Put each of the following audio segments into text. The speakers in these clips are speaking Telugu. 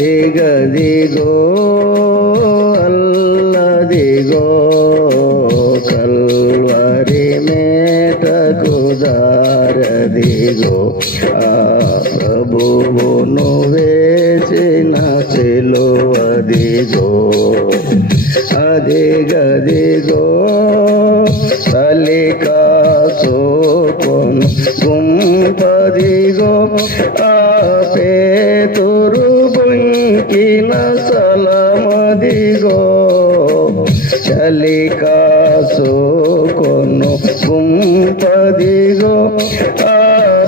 అదిగదిగో అల్లదిగో కల్వరి మేటకు దారదిగో ఆ ప్రభువును వేసిన చెలువదిగో అదిగదిగో తలికా సోకొను బొంకిన సలమదిగో చలికా సోకొను గుంపదిగో ఆ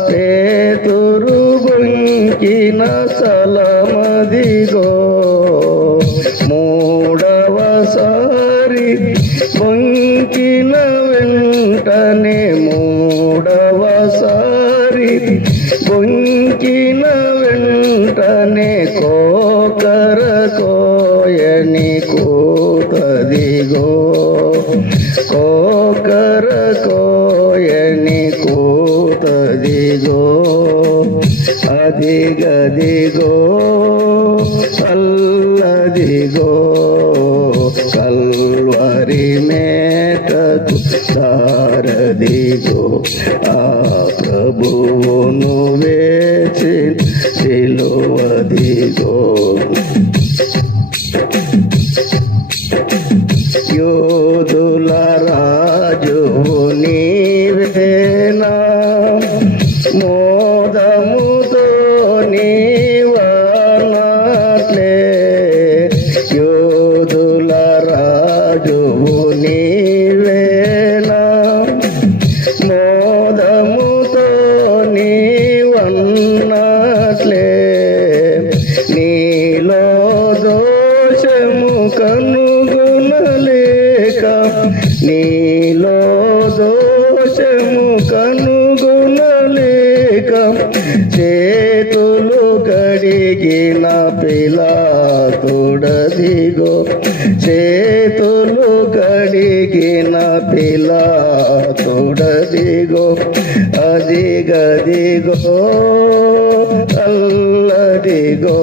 పేతురు గుంకిన సలమదిగో మూడవసారి పొంకిన వెంటనే మూడవసారి పొంకిన వెంటనే కో కోయని కూతదిగో. కోకర కోయని కూతదిగో. అదిగదిగో అల్లదిగో కల్వరి మేటకు సారదిగో. ఆ ప్రభువును వేచి సిలువదిగో. యోధుల రాజు నీవేనా మోదముతో నీవనట్లే. యోధుల రాజు నీవేనా మోదముతో నీవన్నట్లే దోషము కనుగొనలేక నీలో దోషము కనుగొనలేక చేతులు కడిగిన పిలాతుడదిగో చేతులు కడిగిన పిలాతుడదిగో అదిగదిగో అల్లదిగో.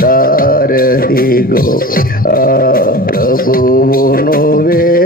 దారదిగో ఆ ప్రభువును వేసిన